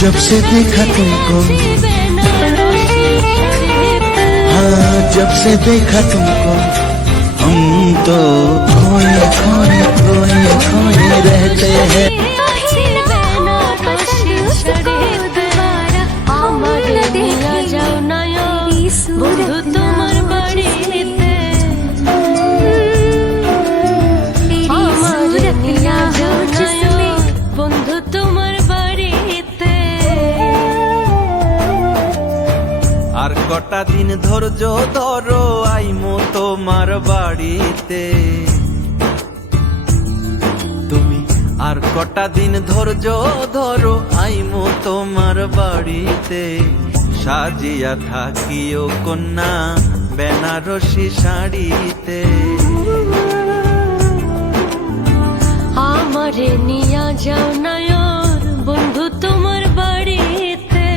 जब से देखा तुमको, हाँ जब से देखा तुमको, हम तो खोए खोए खोए खोए रहते हैं। বন্ধু তোমার বাড়িতে আমার নিয়া যাও না, বন্ধু তোমার বাড়িতে। আর কটা দিন ধৈর্য ধরো, আইমো তোমার বাড়িতে। তুমি আর কটা দিন ধৈর্য ধরো, আইমো তোমার বাড়িতে। সাজিয়া থাকিও কন্যা বেনারসি শাড়িতে। আমারে নিয়া যাও না বন্ধু তোমার বাড়িতে।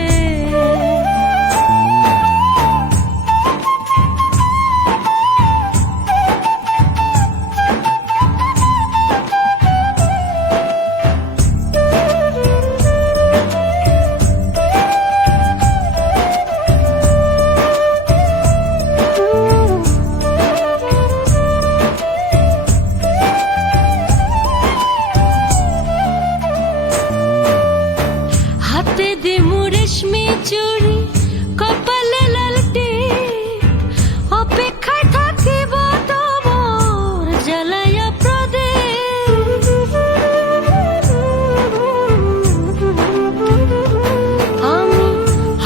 হাতে দিমু রেশমি চুড়ি, কপালে লাল টিপ, অপেক্ষায় থাকিব তোমার জ্বালায়া প্রদীপ। আমি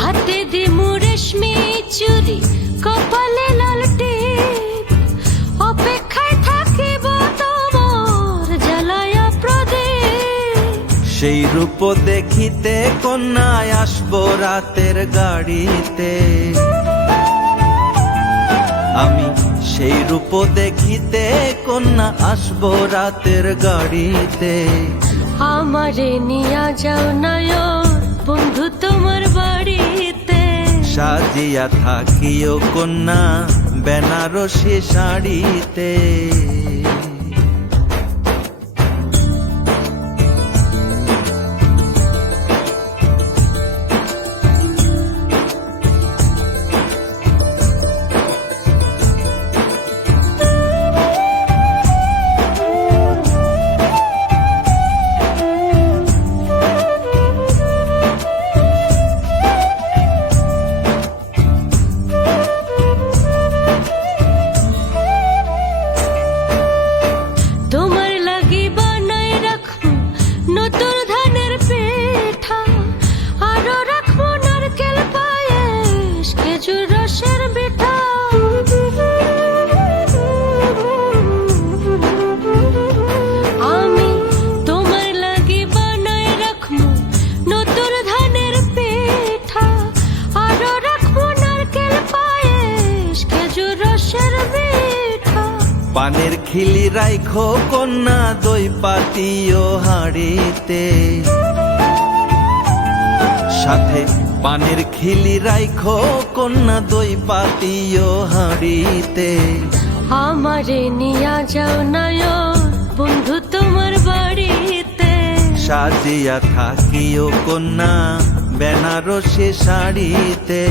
হাতে দিমু রেশমি চুড়ি, কপালে লাল টিপ, অপেক্ষায় থাকিব তোমার জ্বালায়া প্রদীপ। সেই রূপ দেখিতে কন্যায় আসবো রাতের গাড়িতে। আমি সেই রূপ দেখিতে কন্যা আসবো রাতের গাড়িতে। আমারে নিয়া যাও না বন্ধু তোমার বাড়িতে। সাজিয়া থাকিও কন্যা বেনারসি শাড়িতে। তোমার লাগি বানাই রাখবো নতুন ধানের পিঠা, আরো রাখবো নারকেল পায়েস, খেজুর রসের পিঠা। আমি তোমার লাগি বানাই রাখবো নতুন ধানের পিঠা, আরো রাখবো নারকেল পায়েস, খেজুর রসের পিঠা। পানের খিলি রাইখো কন্যা দই পাতিও হাড়িতে। সাথে পানের খিলি রাইখো কন্যা দই পাতিও হাড়িতে। আমারে নিয়া যাও না বন্ধু তোমার বাড়িতে। সাজিয়া থাকিও কন্যা বেনারসি শাড়িতে।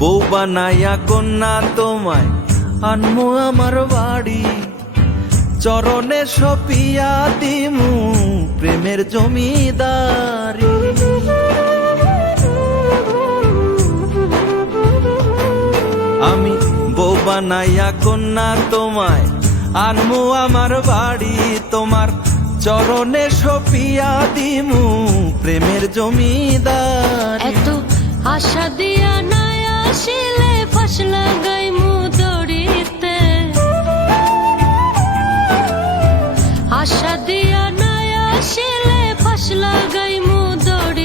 বউ বানাইয়া কন্যা তোমায় আনমু আমার বাড়ি। চরণে সপিয়া দিমু প্রেমের জমিদারি। আমি বউ বানাইয়া কন্যা তোমায় আনমু আমার বাড়ি। তোমার চরণে সপিয়া দিমু প্রেমের জমিদারি। এত আশা দিয়া না আসিলে ফাঁস লাগাইমু দড়িতে। আশা দিয়া না আসিলে ফাঁস লাগাইমু দড়িতে।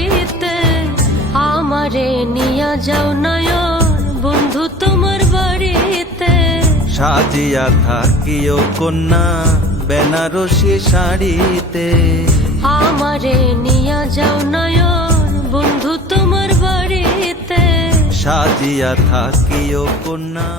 সাজিয়া থাকিও কন্যা বেনারসি শাড়িতে। আমারে নিয়া যাও নয়ন বন্ধু তোমার বাড়িতে। সাজিয়া থাকিও কন্যা